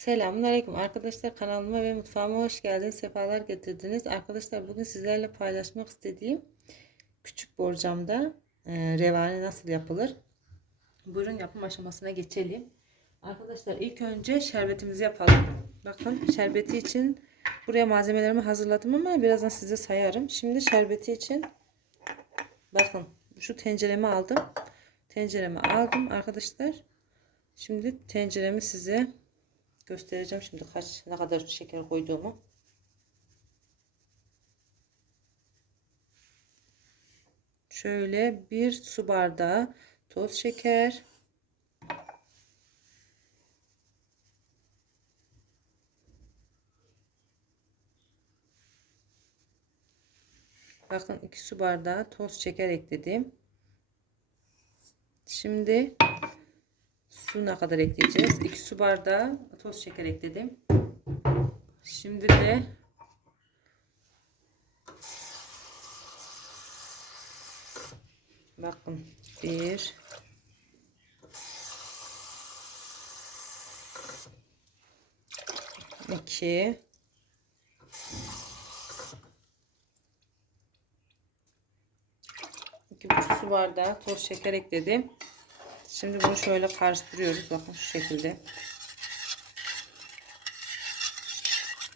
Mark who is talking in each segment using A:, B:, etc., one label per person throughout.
A: Selamünaleyküm arkadaşlar kanalıma ve mutfağıma hoş geldiniz. Sefalar getirdiniz. Arkadaşlar bugün sizlerle paylaşmak istediğim küçük borcamda e, revani nasıl yapılır? Buyurun yapım aşamasına geçelim. Arkadaşlar ilk önce şerbetimizi yapalım. Bakın şerbeti için buraya malzemelerimi hazırladım ama birazdan size sayarım. Şimdi şerbeti için bakın şu tenceremi aldım. Tenceremi aldım arkadaşlar. Şimdi tenceremi size göstereceğim şimdi kaç ne kadar şeker koyduğumu. Şöyle bir su bardağı toz şeker. Bakın 2 su bardağı toz şeker ekledim. Şimdi su ne kadar ekleyeceğiz? 2 su bardağı toz şeker ekledim. Şimdi de bakın bir iki iki buçuk su bardağı toz şeker ekledim. Şimdi bunu şöyle karıştırıyoruz. Bakın şu şekilde.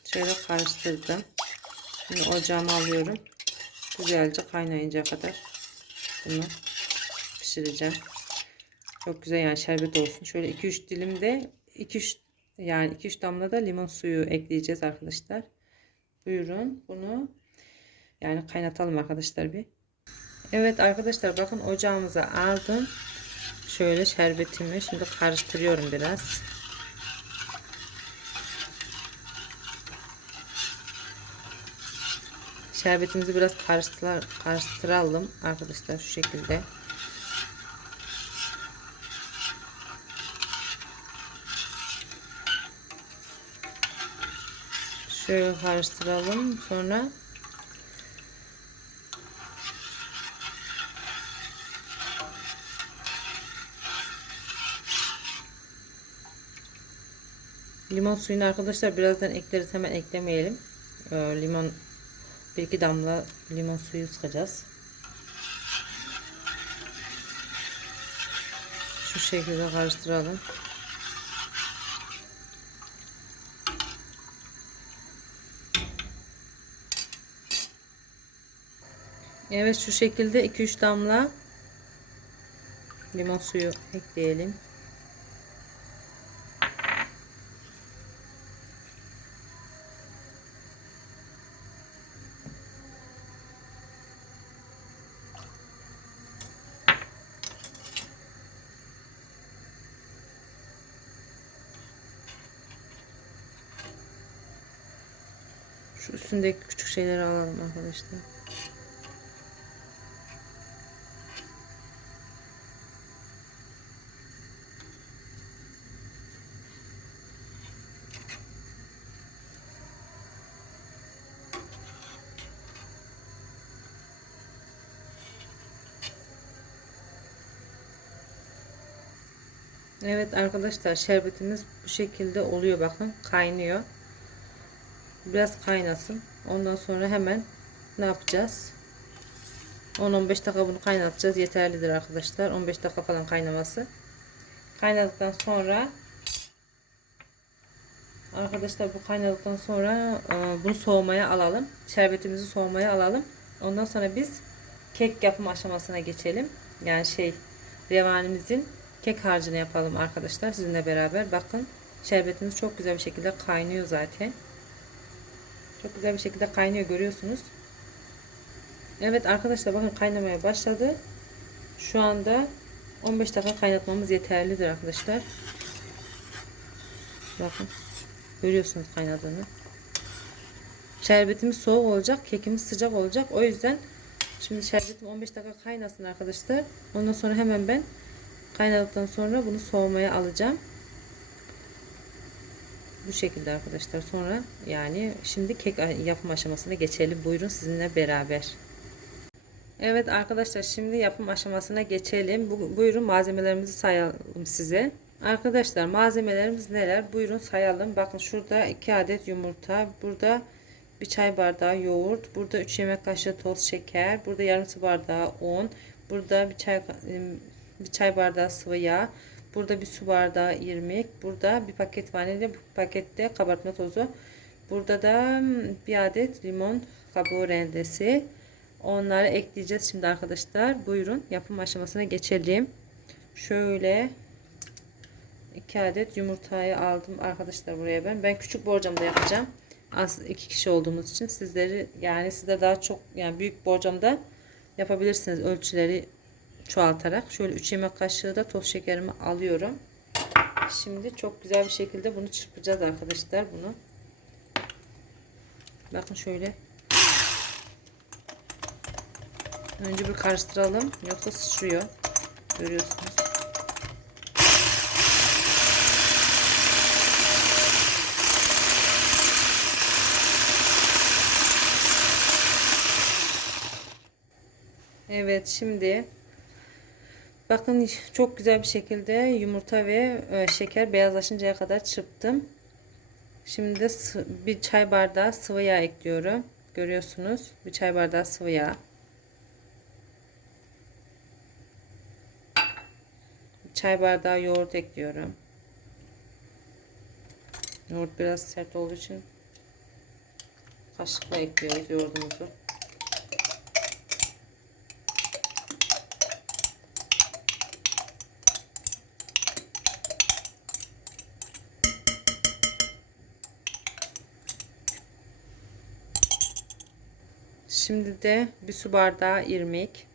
A: Şöyle karıştırdım. Şimdi ocağıma alıyorum. Güzelce kaynayıncaya kadar bunu pişireceğim. Çok güzel yani şerbet olsun. Şöyle 2-3 dilim de 2-3 yani 2-3 damla da limon suyu ekleyeceğiz arkadaşlar. Buyurun bunu yani kaynatalım arkadaşlar bir. Evet arkadaşlar bakın ocağımıza aldım. Şöyle şerbetimi şimdi karıştırıyorum biraz. Şerbetimizi biraz karıştır karıştıralım arkadaşlar şu şekilde. Şöyle karıştıralım sonra Limon suyunu arkadaşlar birazdan ekleriz. Hemen eklemeyelim. Ee, limon bir iki damla limon suyu sıkacağız. Şu şekilde karıştıralım. Evet şu şekilde 2-3 damla limon suyu ekleyelim. Şu üstündeki küçük şeyleri alalım arkadaşlar. Evet arkadaşlar şerbetimiz bu şekilde oluyor bakın kaynıyor biraz kaynasın. Ondan sonra hemen ne yapacağız? 10-15 dakika bunu kaynatacağız. Yeterlidir arkadaşlar. 15 dakika falan kaynaması. Kaynadıktan sonra arkadaşlar bu kaynadıktan sonra e, bunu soğumaya alalım. Şerbetimizi soğumaya alalım. Ondan sonra biz kek yapım aşamasına geçelim. Yani şey revanimizin kek harcını yapalım arkadaşlar sizinle beraber. Bakın şerbetimiz çok güzel bir şekilde kaynıyor zaten. Çok güzel bir şekilde kaynıyor görüyorsunuz. Evet arkadaşlar bakın kaynamaya başladı. Şu anda 15 dakika kaynatmamız yeterlidir arkadaşlar. Bakın. Görüyorsunuz kaynadığını. Şerbetimiz soğuk olacak. Kekimiz sıcak olacak. O yüzden şimdi şerbetim 15 dakika kaynasın arkadaşlar. Ondan sonra hemen ben kaynadıktan sonra bunu soğumaya alacağım bu şekilde arkadaşlar sonra yani şimdi kek yapım aşamasına geçelim buyurun sizinle beraber Evet arkadaşlar şimdi yapım aşamasına geçelim bu, buyurun malzemelerimizi sayalım size Arkadaşlar malzemelerimiz neler? Buyurun sayalım. Bakın şurada 2 adet yumurta. Burada bir çay bardağı yoğurt. Burada 3 yemek kaşığı toz şeker. Burada yarım su bardağı un. Burada bir çay bir çay bardağı sıvı yağ. Burada bir su bardağı irmik. Burada bir paket vanilya. Bu pakette kabartma tozu. Burada da bir adet limon kabuğu rendesi. Onları ekleyeceğiz şimdi arkadaşlar. Buyurun yapım aşamasına geçelim. Şöyle 2 adet yumurtayı aldım arkadaşlar buraya ben. Ben küçük borcamda yapacağım. Az iki kişi olduğumuz için sizleri yani sizde daha çok yani büyük borcamda yapabilirsiniz ölçüleri çoğaltarak. Şöyle 3 yemek kaşığı da toz şekerimi alıyorum. Şimdi çok güzel bir şekilde bunu çırpacağız arkadaşlar bunu. Bakın şöyle. Önce bir karıştıralım yoksa sıçrıyor. Görüyorsunuz. Evet şimdi bakın çok güzel bir şekilde yumurta ve e, şeker beyazlaşıncaya kadar çırptım. Şimdi de bir çay bardağı sıvı yağ ekliyorum. Görüyorsunuz bir çay bardağı sıvı yağ. Çay bardağı yoğurt ekliyorum. Yoğurt biraz sert olduğu için kaşıkla ekliyoruz yoğurdumuzu. Şimdi de bir su bardağı irmik.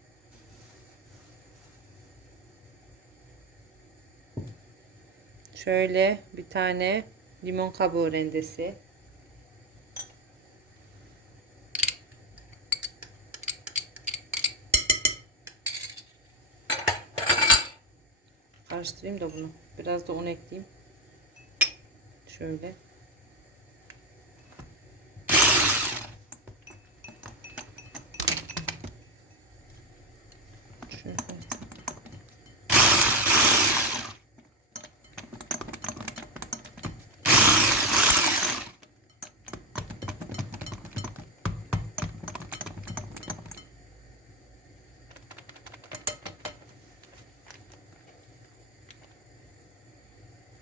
A: Şöyle bir tane limon kabuğu rendesi. Karıştırayım da bunu. Biraz da un ekleyeyim. Şöyle.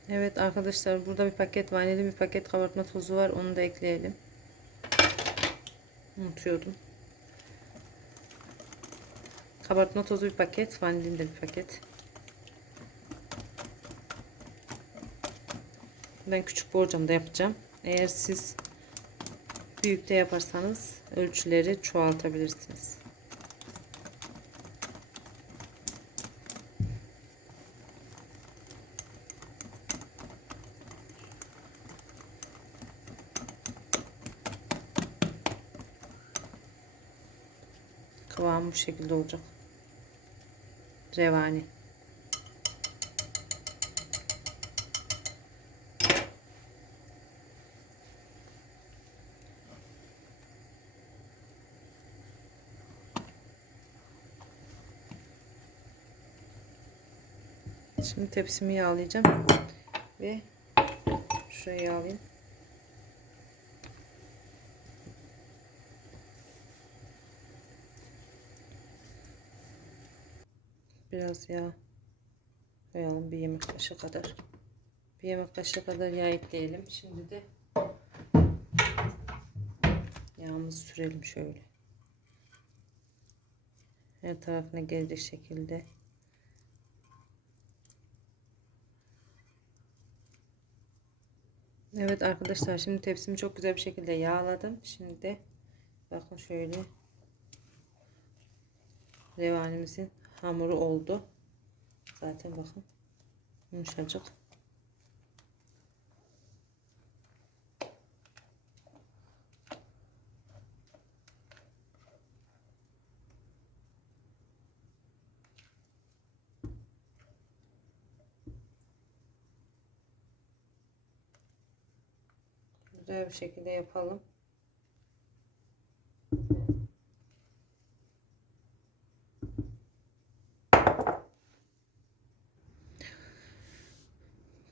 A: Evet arkadaşlar burada bir paket vanilya bir paket kabartma tozu var onu da ekleyelim. Unutuyordum. Kabartma tozu bir paket, vanilin de bir paket. Ben küçük borcamda yapacağım. Eğer siz büyükte yaparsanız ölçüleri çoğaltabilirsiniz. Kıvamı bu şekilde olacak. Revani. Şimdi tepsimi yağlayacağım ve şuraya yağlayayım. Biraz yağ koyalım bir yemek kaşığı kadar. Bir yemek kaşığı kadar yağ ekleyelim. Şimdi de yağımızı sürelim şöyle. Her tarafına gelecek şekilde. Evet arkadaşlar şimdi tepsimi çok güzel bir şekilde yağladım. Şimdi de bakın şöyle revanimizin hamuru oldu. Zaten bakın yumuşacık. Güzel bir şekilde yapalım.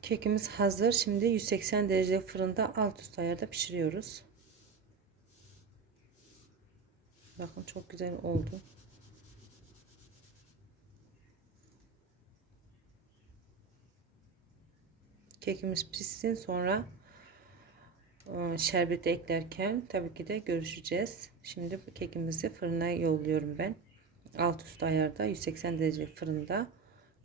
A: Kekimiz hazır. Şimdi 180 derece fırında alt üst ayarda pişiriyoruz. Bakın çok güzel oldu. Kekimiz pişsin sonra e, şerbeti eklerken tabii ki de görüşeceğiz. Şimdi kekimizi fırına yolluyorum ben. Alt üst ayarda 180 derece fırında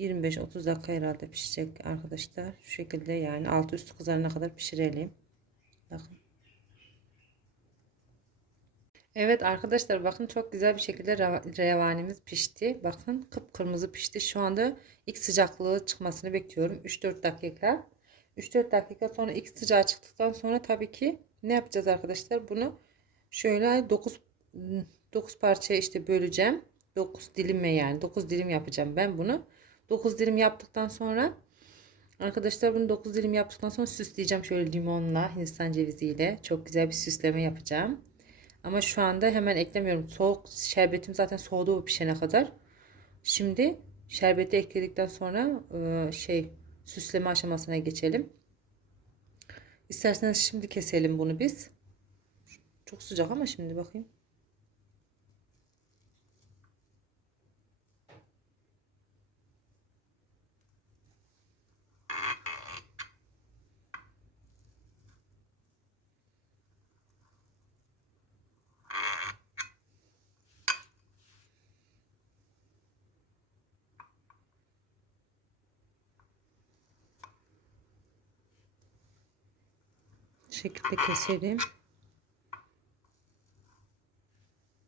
A: 25-30 dakika herhalde pişecek arkadaşlar. Şu şekilde yani altı üstü kızarana kadar pişirelim. Bakın. Evet arkadaşlar bakın çok güzel bir şekilde revanimiz pişti. Bakın kıpkırmızı pişti. Şu anda ilk sıcaklığı çıkmasını bekliyorum. 3-4 dakika. 3-4 dakika sonra ilk sıcağı çıktıktan sonra tabii ki ne yapacağız arkadaşlar? Bunu şöyle 9 9 parçaya işte böleceğim. 9 dilime yani 9 dilim yapacağım ben bunu. 9 dilim yaptıktan sonra arkadaşlar bunu 9 dilim yaptıktan sonra süsleyeceğim şöyle limonla hindistan ceviziyle çok güzel bir süsleme yapacağım. Ama şu anda hemen eklemiyorum. Soğuk şerbetim zaten soğudu pişene kadar. Şimdi şerbeti ekledikten sonra şey süsleme aşamasına geçelim. İsterseniz şimdi keselim bunu biz. Çok sıcak ama şimdi bakayım. Şekilde keselim.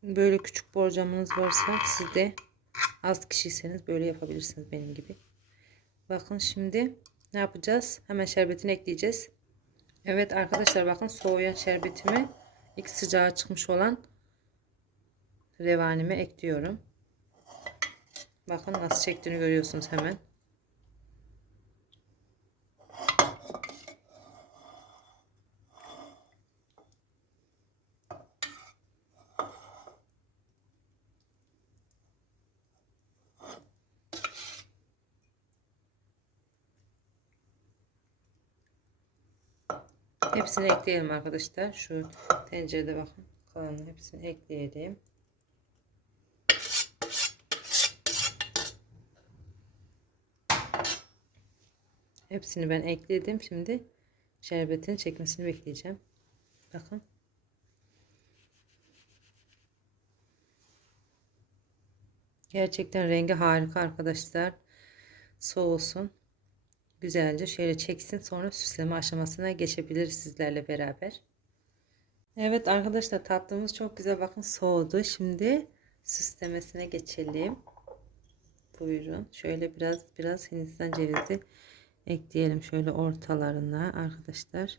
A: Böyle küçük borcamınız varsa siz de az kişiyseniz böyle yapabilirsiniz benim gibi. Bakın şimdi ne yapacağız? Hemen şerbetini ekleyeceğiz. Evet arkadaşlar bakın soğuyan şerbetimi ilk sıcağı çıkmış olan revanime ekliyorum. Bakın nasıl çektiğini görüyorsunuz hemen. Hepsini ekleyelim arkadaşlar. Şu tencerede bakın. Kalanın hepsini ekleyelim. Hepsini ben ekledim. Şimdi şerbetin çekmesini bekleyeceğim. Bakın. Gerçekten rengi harika arkadaşlar. Soğusun güzelce şöyle çeksin sonra süsleme aşamasına geçebiliriz sizlerle beraber. Evet arkadaşlar tatlımız çok güzel bakın soğudu. Şimdi süslemesine geçelim. Buyurun. Şöyle biraz biraz hindistan cevizi ekleyelim şöyle ortalarına arkadaşlar.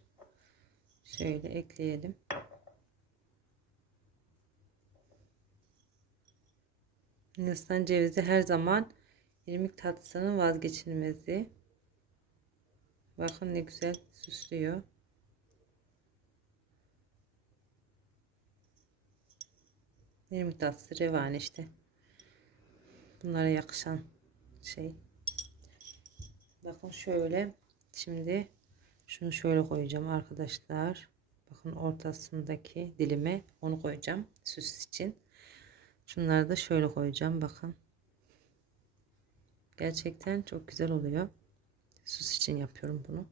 A: Şöyle ekleyelim. Hindistan cevizi her zaman irmik tatlısının vazgeçilmezi. Bakın ne güzel süslüyor. Bir tatlısı revan işte. Bunlara yakışan şey. Bakın şöyle. Şimdi şunu şöyle koyacağım arkadaşlar. Bakın ortasındaki dilime onu koyacağım. Süs için. Şunları da şöyle koyacağım. Bakın. Gerçekten çok güzel oluyor. Süs için yapıyorum bunu.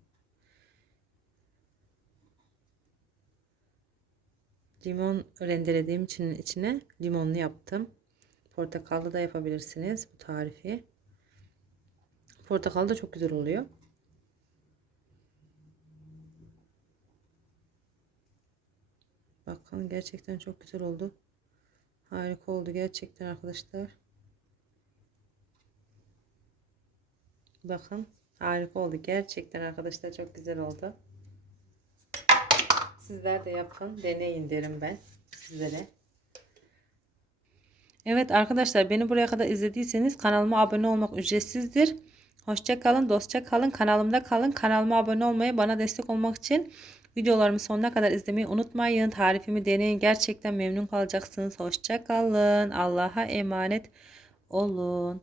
A: Limon rendelediğim için içine limonlu yaptım. Portakallı da yapabilirsiniz bu tarifi. Portakal da çok güzel oluyor. Bakın gerçekten çok güzel oldu. Harika oldu gerçekten arkadaşlar. Bakın Harika oldu. Gerçekten arkadaşlar çok güzel oldu. Sizler de yapın. Deneyin derim ben sizlere. Evet arkadaşlar beni buraya kadar izlediyseniz kanalıma abone olmak ücretsizdir. Hoşça kalın, dostça kalın, kanalımda kalın. Kanalıma abone olmayı, bana destek olmak için videolarımı sonuna kadar izlemeyi unutmayın. Tarifimi deneyin. Gerçekten memnun kalacaksınız. Hoşça kalın. Allah'a emanet olun.